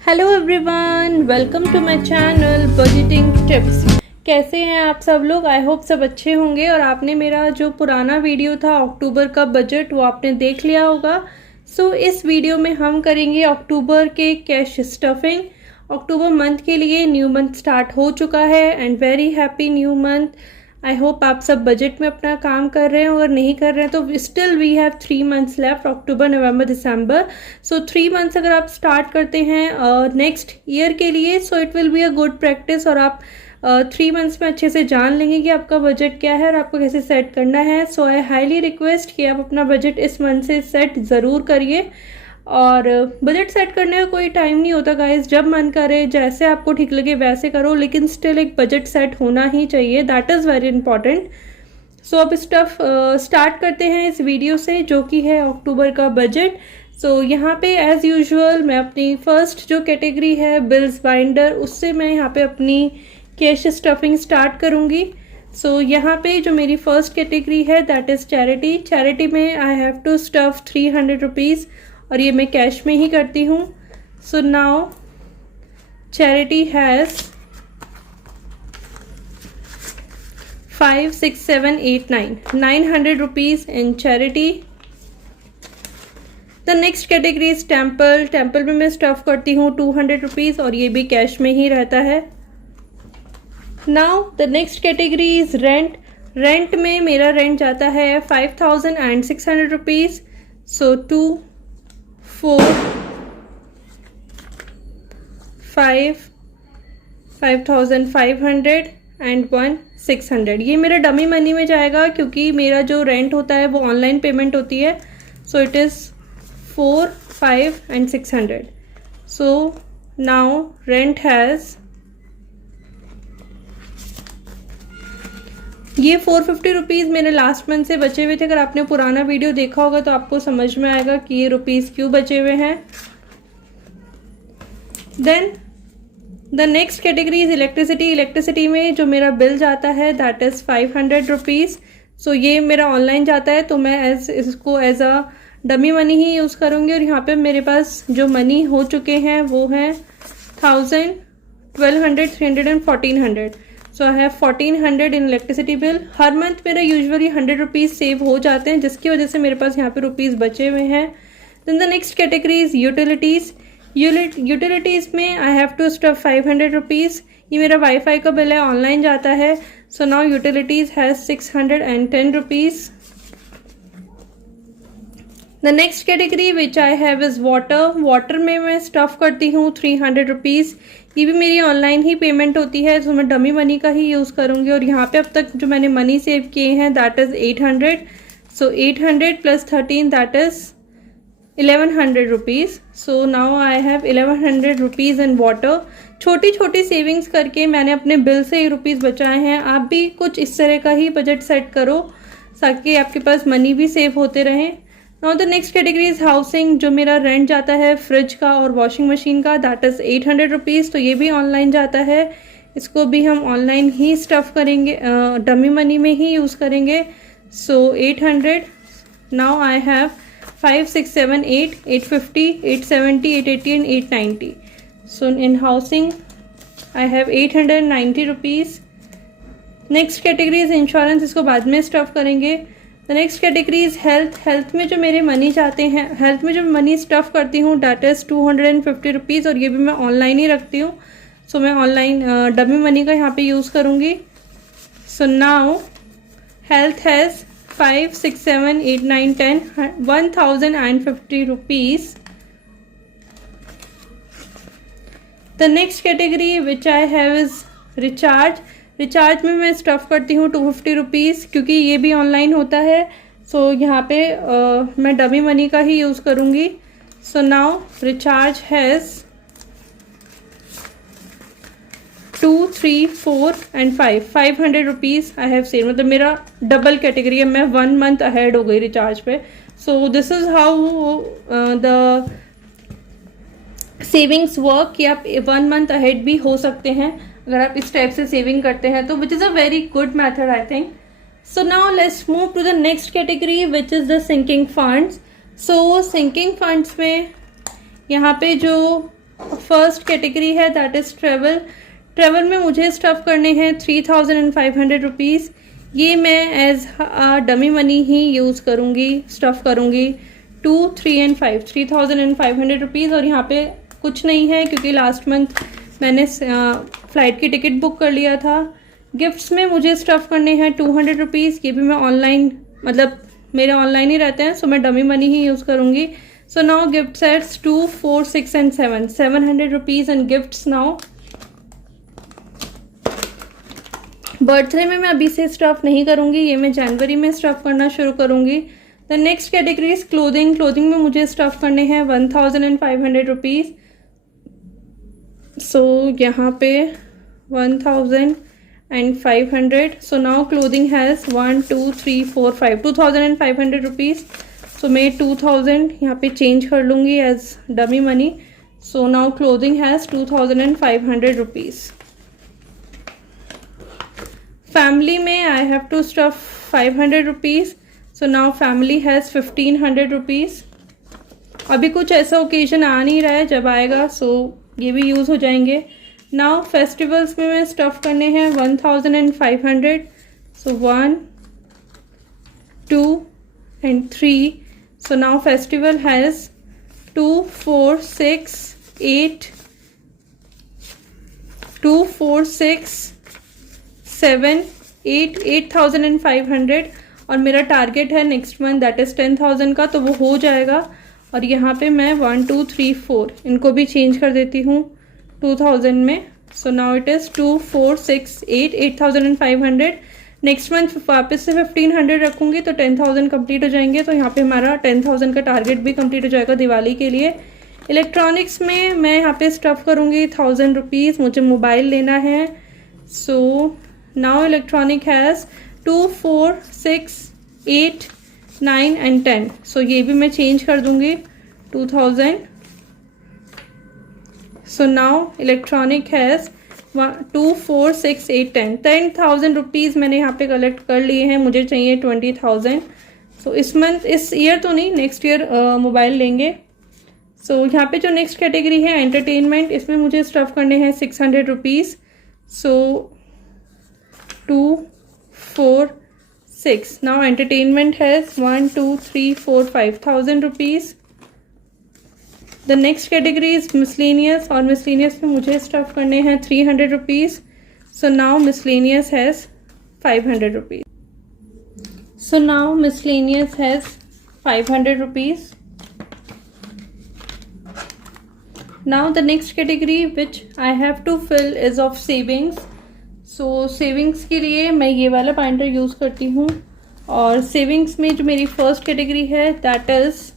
Hello everyone, welcome to my channel budgeting tips. कैसे हैं आप सब लोग? आई होप सब अच्छे होंगे। और आपने मेरा जो पुराना वीडियो था अक्टूबर का बजट वो आपने देख लिया होगा। इस वीडियो में हम करेंगे अक्टूबर के कैश स्टफिंग। अक्टूबर मंथ के लिए न्यू मंथ स्टार्ट हो चुका है and very happy new month. I hope आप सब बजट में अपना काम कर रहे हैं। अगर नहीं कर रहे हैं तो still we have 3 months left, October November December. 3 months अगर आप स्टार्ट करते हैं नेक्स्ट ईयर के लिए, so it will be a good practice. और आप 3 मंथ्स में अच्छे से जान लेंगे कि आपका बजट क्या है और आपको कैसे सेट करना है। सो आई हाईली रिक्वेस्ट कि आप अपना बजट इस मंथ से सेट ज़रूर करिए। और बजट सेट करने का कोई टाइम नहीं होता गाइस, जब मन करे जैसे आपको ठीक लगे वैसे करो, लेकिन स्टिल एक बजट सेट होना ही चाहिए, दैट इज़ वेरी इंपॉर्टेंट। अब स्टार्ट करते हैं इस वीडियो से, जो कि है अक्टूबर का बजट। यहाँ पे एज यूजुअल मैं अपनी फर्स्ट जो कैटेगरी है बिल्स बाइंडर, उससे मैं यहाँ पे अपनी कैश स्टफिंग स्टार्ट करूँगी। यहाँ पे जो मेरी फर्स्ट कैटेगरी है दैट इज़ चैरिटी। चैरिटी में I have to stuff 300 rupees और ये मैं कैश में ही करती हूँ। Now charity has 5, 6, 7, 8, 900 rupees in charity. The next category is temple. Temple में मैं स्टफ करती हूँ 200 रुपीज़ और ये भी कैश में ही रहता है। Now the next category is rent. Rent में मेरा रेंट जाता है 5,600 रुपीज़। 2, 4, 5, 5,500 एंड 1, 600। ये मेरा डमी मनी में जाएगा क्योंकि मेरा जो रेंट होता है वो ऑनलाइन पेमेंट होती है। It is 4, 5 and 600। Now rent has ये 450 रुपीज़ मेरे लास्ट मंथ से बचे हुए थे। अगर आपने पुराना वीडियो देखा होगा तो आपको समझ में आएगा कि ये रुपीज़ क्यों बचे हुए हैं। Then the next category is electricity. Electricity में जो मेरा बिल जाता है दैट इज़ 500 रुपीज़। ये मेरा ऑनलाइन जाता है तो मैं इसको एज अ डमी मनी ही यूज़ करूँगी। और यहाँ पे मेरे पास जो मनी हो चुके हैं वो हैं 1000, 1200, 300 and 1400। I have 1400 in electricity bill. Her month मेरा यूजुअली 100 रुपीज़ सेव हो जाते हैं, जिसकी वजह से मेरे पास यहाँ पे रुपीज़ बचे हुए हैं। Then the next category is utilities. Utilities में I have to stuff 500 rupees. ये मेरा वाईफाई का बिल है, ऑनलाइन जाता है। Now utilities has 610 rupees. The next category which I have is water. Water में मैं स्टफ़ करती हूँ 300 रुपीज़। ये भी मेरी ऑनलाइन ही पेमेंट होती है, मैं डमी मनी का ही यूज़ करूँगी। और यहाँ पे अब तक जो मैंने मनी सेव किए हैं that is 800। 800 plus 13 that is 1100 rupees. Now I have 1100 rupees in water. छोटी छोटी सेविंग्स करके मैंने अपने बिल से ही रुपीज़ बचाए हैं। आप भी कुछ इस तरह का ही बजट सेट करो ताकि आपके पास मनी भी सेव होते रहें। Now the next category is housing. जो मेरा रेंट जाता है फ्रिज का और वॉशिंग मशीन का दैट इज़ 800 रुपीज़। ये भी ऑनलाइन जाता है, इसको भी हम ऑनलाइन ही स्टफ़ करेंगे, डमी मनी में ही यूज़ करेंगे। 800। Now I have 5, 6, 7, 8, 850, 870, 880 and 890. In housing I have 890 rupees. Next category is insurance, इसको बाद में स्टफ़ करेंगे। The next category is health. Health में जो मेरे मनी जाते हैं, हेल्थ में जो मनी स्टफ़ करती हूँ डेट इज़ 250 रुपीज़ और ये भी मैं ऑनलाइन ही रखती हूँ। मैं ऑनलाइन डमी मनी का यहाँ पे यूज़ करूँगी। Now health has 5, 6, 7, 8, 9, 10, 1050 rupees. The next category which I have is recharge. Recharge में मैं स्टफ़ करती हूँ 250 रुपीज़ क्योंकि ये भी ऑनलाइन होता है। यहाँ पे मैं डमी मनी का ही यूज़ करूँगी। Now recharge has 2, 3, 4 and 500 rupees I have save. मतलब मेरा डबल कैटेगरी है, मैं 1 मंथ अहेड हो गई रिचार्ज पे। This is how the savings work कि आप 1 मंथ अहेड भी हो सकते हैं अगर आप इस टाइप से सेविंग करते हैं तो, which is a very good method I think. Now let's move to the next category which is the sinking funds. Sinking funds में यहाँ पे जो फर्स्ट कैटेगरी है दैट इज़ ट्रेवल। ट्रेवल में मुझे स्टफ़ करने हैं 3500 रुपीज़। ये मैं एज डमी मनी ही यूज़ करूँगी, स्टफ़ करूँगी 2, 3 एंड 5, 3500 रुपीज़। और यहाँ पे कुछ नहीं है क्योंकि लास्ट मंथ मैंने फ़्लाइट की टिकट बुक कर लिया था। गिफ्ट्स में मुझे स्टफ़ करने हैं 200 रुपीज़। ये भी मैं ऑनलाइन, मतलब मेरे ऑनलाइन ही रहते हैं, सो मैं डमी मनी ही यूज़ करूँगी। So now gift sets 2, 4, 6 and 7, 700 rupees and gifts now. Birthday में मैं अभी से स्टफ़ नहीं करूँगी, ये मैं जनवरी में स्टफ़ करना शुरू करूँगी। The next category is clothing. Clothing में मुझे स्टफ़ करने हैं 1500 रुपीज़। सो यहाँ पे 1500. So now clothing has 1, 2, 3, 4, 5, 2500 rupees. So मैं 2000 यहाँ पे चेंज कर लूँगी as dummy money. So now clothing has 2500 rupees. Family में I have to stuff 500 rupees. So now family has 1500 rupees. अभी कुछ ऐसा ओकेजन आ नहीं रहा है, जब आएगा सो ये भी यूज़ हो जाएंगे। नाउ फेस्टिवल्स में मैं स्टफ़ करने हैं 1500। सो 1, 2 and 3। So now festival has 2, 4, 6, 8, 2, 4, 6, 7, 8, 8500। और मेरा टारगेट है नेक्स्ट मंथ दैट इज़ 10,000 का, तो वो हो जाएगा। और यहाँ पे मैं 1, 2, 3, 4 इनको भी चेंज कर देती हूँ 2000 में। सो now it is 2, 4, 6, 8, 8500। Next month वापस से 1500 रखूँगी तो 10,000 कंप्लीट हो जाएंगे। तो यहाँ पे हमारा 10,000 का टारगेट भी कंप्लीट हो जाएगा दिवाली के लिए। इलेक्ट्रॉनिक्स में मैं यहाँ पे स्टफ़ करूँगी 1000 रुपीज़। मुझे मोबाइल लेना है। So now electronic has 2, 4, 6, 8, 9 and 10। सो ये भी मैं चेंज कर दूँगी 2000। So now electronic has 2, 4, 6, 8, 10, 10,000 rupees मैंने यहाँ पे कलेक्ट कर लिए हैं। मुझे चाहिए 20,000। सो इस मंथ, इस ईयर तो नहीं, नेक्स्ट ईयर मोबाइल लेंगे। सो यहाँ पे जो नेक्स्ट कैटेगरी है एंटरटेनमेंट, इसमें मुझे स्टफ़ करने हैं 600 rupees. So 2, 4, 6। Now entertainment has 1, 2, 3, 4, 5,000 rupees. The next category is miscellaneous. और मिसलेनियस में मुझे स्टफ़ करने हैं 300 rupees. So now miscellaneous has 500 rupees. So now miscellaneous has 500 rupees. Now the next category which I have to fill is of savings. So savings के लिए मैं ये वाला पॉइंटर यूज़ करती हूँ। और सेविंग्स में जो मेरी फर्स्ट कैटेगरी है दैट इज़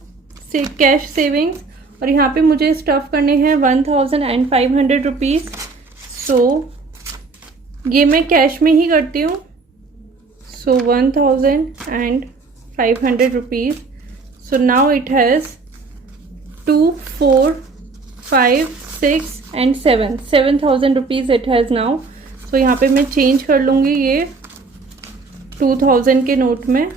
कैश सेविंग्स। और यहाँ पे मुझे स्टफ़ करने हैं 1500 रुपीज़। सो ये मैं कैश में ही करती हूँ। So 1500 rupees. So now it has 2, 4, 5, 6 and 7, 7,000 rupees it has now. So यहाँ पे मैं चेंज कर लूँगी ये 2000 के नोट में।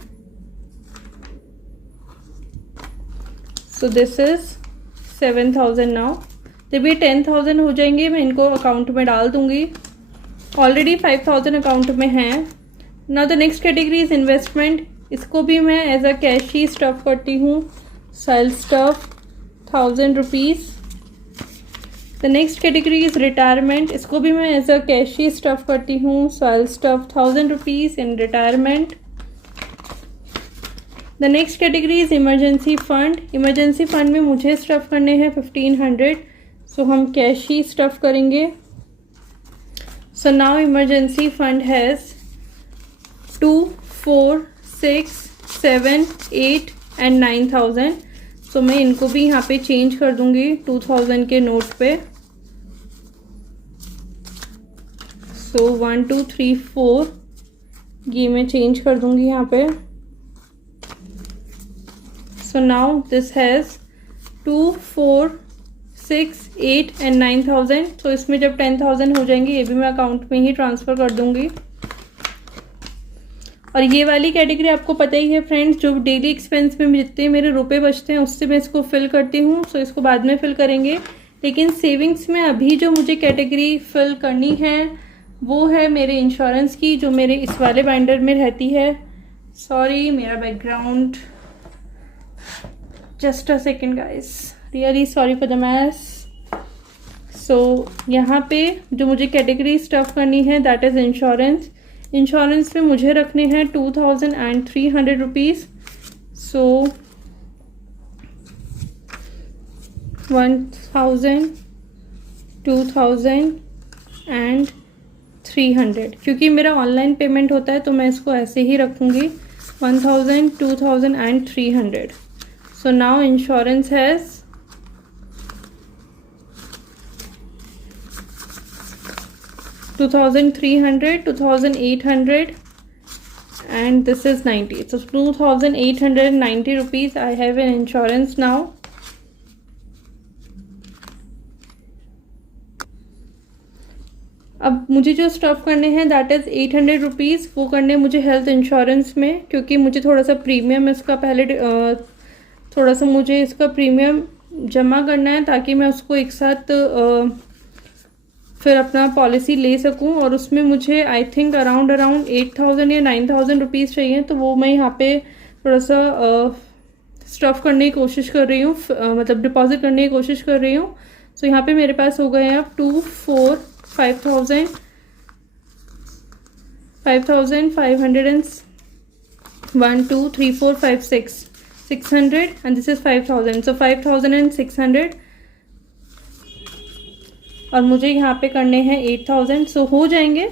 So this is 7,000 now. जब ये 10,000 हो जाएंगे मैं इनको अकाउंट में डाल दूंगी। ऑलरेडी 5,000 अकाउंट में हैं। Now the next category is investment. इसको भी मैं एज अ कैश ही स्टफ़ करती हूँ। Sell stuff 1000 rupees. The next category is retirement. इसको भी मैं एज अ कैश ही स्टफ़ करती हूँ। Sell stuff 1000 rupees in retirement. The next category is emergency fund. Emergency fund में मुझे स्टफ़ करने हैं 1500। सो हम कैश ही स्टफ़ करेंगे। So now emergency fund has 2, 4, 6, 7, 8 and 9,000। सो मैं इनको भी यहाँ पे चेंज कर दूँगी 2000 के नोट पे। सो 1, 2, 3, 4 ये मैं चेंज कर दूँगी यहाँ पे। So now this has 2, 4, 6, 8 and 9,000। तो इसमें जब 10,000 हो जाएंगे ये भी मैं अकाउंट में ही ट्रांसफ़र कर दूंगी। और ये वाली कैटेगरी आपको पता ही है फ्रेंड्स, जो डेली एक्सपेंस में जितने मेरे रुपए बचते हैं उससे मैं इसको फिल करती हूँ। सो इसको बाद में फिल करेंगे। लेकिन सेविंग्स में अभी जो मुझे कैटेगरी फिल करनी है वो है मेरे इंश्योरेंस की, जो मेरे इस वाले बाइंडर में रहती है। सॉरी मेरा background, just a second guys, really sorry for the mess. So यहाँ पे जो मुझे कैटेगरी स्टफ करनी है दैट इज़ इंश्योरेंस। इंश्योरेंस में मुझे रखने हैं 2300 रुपीज़। सो 1000, 2000 एंड 300, क्योंकि मेरा ऑनलाइन पेमेंट होता है तो मैं इसको ऐसे ही रखूँगी 1000, 2000 and 300। So now insurance has 2300, 2800 and this is 90. So 2890 rupees I have an insurance now. अब मुझे जो स्टफ करने हैं दैट इज़ 800 रुपीज़, वो करने मुझे हेल्थ इंश्योरेंस में, क्योंकि मुझे थोड़ा सा प्रीमियम इसका पहले थोड़ा सा मुझे इसका प्रीमियम जमा करना है ताकि मैं उसको एक साथ फिर अपना पॉलिसी ले सकूं। और उसमें मुझे आई थिंक अराउंड 8000 या 9000 रुपीज़ चाहिए, तो वो मैं यहाँ पे थोड़ा सा स्टफ़ करने की कोशिश कर रही हूँ, मतलब डिपॉजिट करने की कोशिश कर रही हूँ। सो यहाँ पे मेरे पास हो गए हैं अब 5000, 5500 and 1 2 3 4 5 600 and this is 5000, so 5600 और मुझे यहाँ पे करने हैं 8000। सो हो जाएंगे,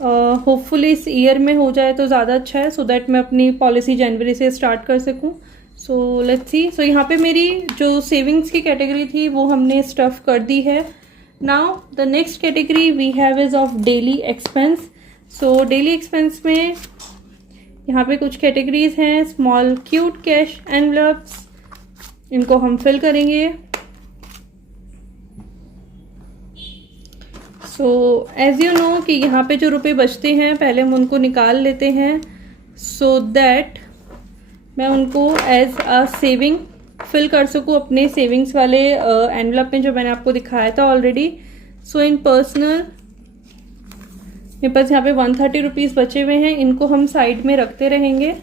होपफुली इस ईयर में हो जाए तो ज़्यादा अच्छा है, सो दैट मैं अपनी पॉलिसी जनवरी से स्टार्ट कर सकूँ। So let's see. सो यहाँ पे मेरी जो सेविंग्स की कैटेगरी थी वो हमने स्टफ़ कर दी है। Now the next category we have is of daily expense. So daily expense में यहाँ पे कुछ कैटेगरीज हैं। स्मॉल क्यूट कैश एनवलप्स, इनको हम फिल करेंगे। सो एज यू नो कि यहाँ पे जो रुपए बचते हैं पहले हम उनको निकाल लेते हैं, सो दैट मैं उनको एज अ सेविंग फिल कर सकूँ अपने सेविंग्स वाले एनवलप में जो मैंने आपको दिखाया था ऑलरेडी। सो इन पर्सनल मेरे पास यहाँ पे 130 रुपीज़ बचे हुए हैं, इनको हम साइड में रखते रहेंगे।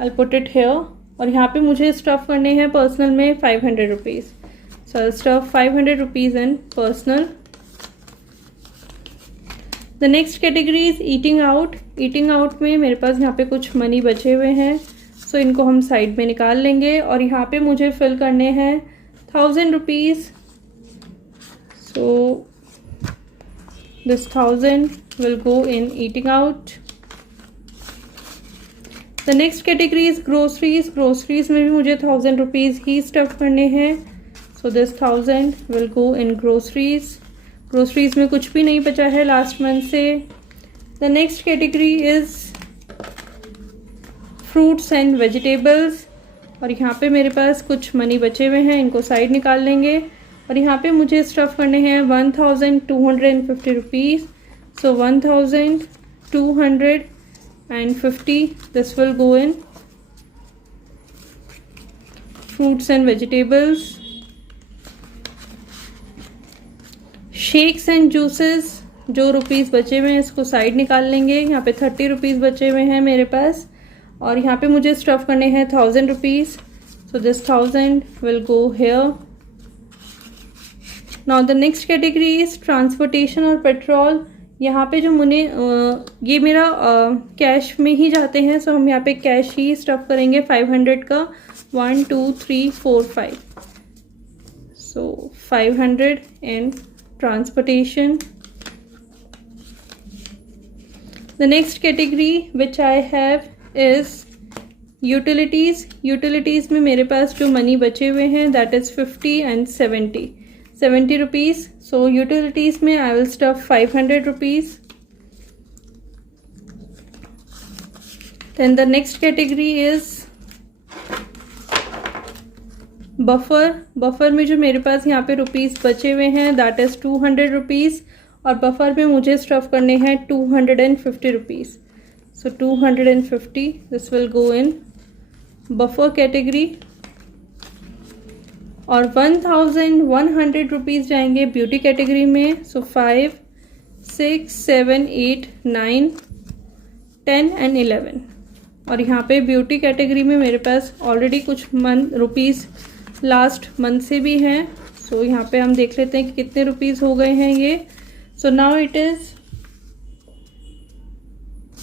I put it here. और यहाँ पे मुझे स्टफ़ करने हैं पर्सनल में 500 rupees. So I stuff 500 rupees in personal. The next category is eating out. Eating out में मेरे पास यहाँ पे कुछ मनी बचे हुए हैं, सो इनको हम साइड में निकाल लेंगे। और यहाँ पे मुझे फिल करने हैं 1000 rupees. So this 1000 will go in eating out. The next category is groceries. Groceries में भी मुझे 1000 रुपीज़ ही स्टफ़ करने हैं, so this 1000 will go in groceries. Groceries में कुछ भी नहीं बचा है लास्ट मंथ से। The next category is fruits and vegetables. और यहाँ पे मेरे पास कुछ मनी बचे हुए हैं, इनको साइड निकाल लेंगे। और यहाँ पे मुझे स्टफ़ करने हैं 1250 rupees. So 1250 this will go in fruits and vegetables. Shakes and juices जो रुपीज़ बचे हुए हैं इसको साइड निकाल लेंगे। यहाँ पे 30 रुपीज़ बचे हुए हैं मेरे पास। और यहाँ पे मुझे स्टफ़ करने हैं 1000 rupees. So this 1000 will go here. Now the next category is transportation और पेट्रोल। यहाँ पे जो मुझे ये मेरा कैश में ही जाते हैं, सो हम यहाँ पे कैश ही स्टफ़ करेंगे 500 का। 1 2 3 4 5, सो 500 इन transportation. The next category which I have is utilities. Utilities में मेरे पास जो मनी बचे हुए हैं that is 50 and 70 rupees. So utilities में I will stuff 500 rupees. Then the next category is buffer में जो मेरे पास यहाँ पे रुपीज़ बचे हुए हैं दैट इज़ 200 रुपीज़। और बफर में मुझे स्टफ़ करने हैं 250 rupees. So 250 this will go in buffer category. और 1100 रुपीज़ जाएंगे ब्यूटी कैटेगरी में। सो 5, 6, 7, 8, 9, 10 एंड 11। और यहाँ पे ब्यूटी कैटेगरी में मेरे पास ऑलरेडी कुछ रुपीज़ लास्ट मंथ से भी हैं। सो यहाँ पे हम देख लेते हैं कि कितने रुपीज़ हो गए हैं ये। सो now it is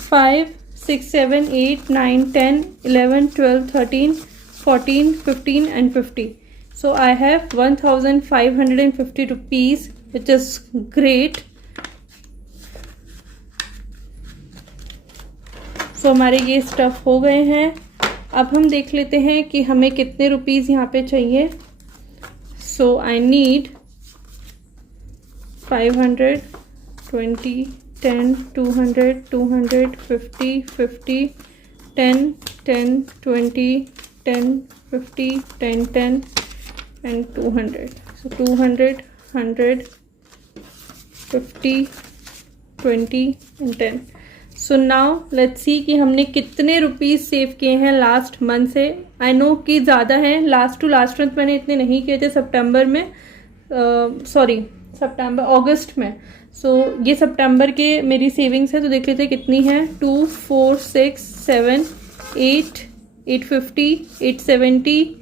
5, 6, 7, 8, 9, 10, 11, 12, 13, 14, 15 and 50. So I have 1550 rupees, which is great. So हमारे ये स्टफ़ हो गए हैं। अब हम देख लेते हैं कि हमें कितने रुपीज़ यहाँ पे चाहिए। So I need 500, 20, 10, 200, 200, 50, 50, 10, 10, 20, 10, 50, 10, 10 and 200. So 200, 100, 50, 20 and 10. So now let's see कि हमने कितने रुपीज़ सेव किए हैं लास्ट मंथ से। आई नो कि ज़्यादा हैं, लास्ट टू लास्ट मंथ मैंने इतने नहीं किए थे सितंबर में, अगस्त में। सो ये सितंबर के मेरी सेविंग्स है, तो देख लेते हैं कितनी है। 2, 4, 6, 7, 8, 850, 870,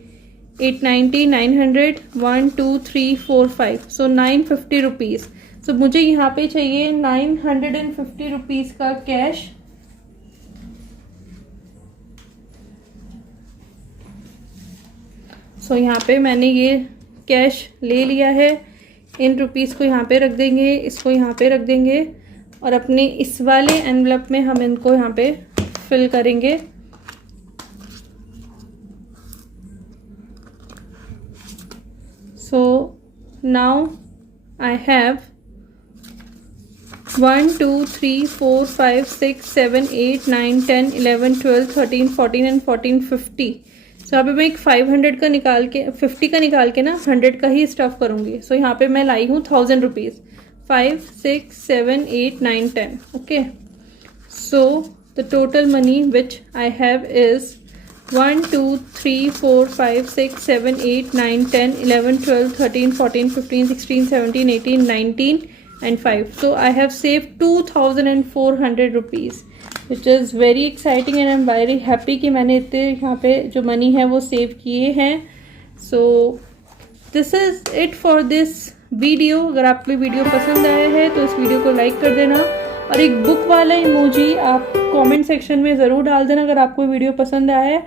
890, 900, 1, 2, 3, 4, 5। सो 950 रुपीज़। सो मुझे यहाँ पे चाहिए 950 रुपीज़ का कैश। सो यहाँ पे मैंने ये कैश ले लिया है। इन रुपीज़ को यहाँ पे रख देंगे, इसको यहाँ पे रख देंगे और अपने इस वाले एनवलप में हम इनको यहाँ पे फिल करेंगे। So now I have 1, 2, 3, 4, 5, 6, 7, 8, 9, 10, 11, 12, 13, 14 and 14, 50। सो यहाँ पे मैं एक 500 का निकाल के 50 का निकाल के ना 100 का ही स्टफ़ करूँगी। सो यहाँ पे मैं लाई हूँ 1000 rupees. 5, 6, 7, 8, 9, 10। Okay, so the total money which I have is 1, 2, 3, 4, 5, 6, 7, 8, 9, 10, 11, 12, 13, 14, 15, 16, 17, 18, 19 and 5. So I have saved 2400 rupees, which is very exciting and I'm very happy कि मैंने इतने यहाँ पे जो मनी है वो सेव किए हैं। So this is it for this video। अगर आपको वीडियो पसंद आया है तो इस वीडियो को लाइक कर देना और एक बुक वाला इमोजी आप कमेंट सेक्शन में ज़रूर डाल देना अगर आपको वीडियो पसंद आया है,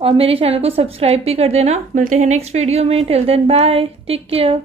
और मेरे चैनल को सब्सक्राइब भी कर देना। मिलते हैं नेक्स्ट वीडियो में। Till then bye, take care.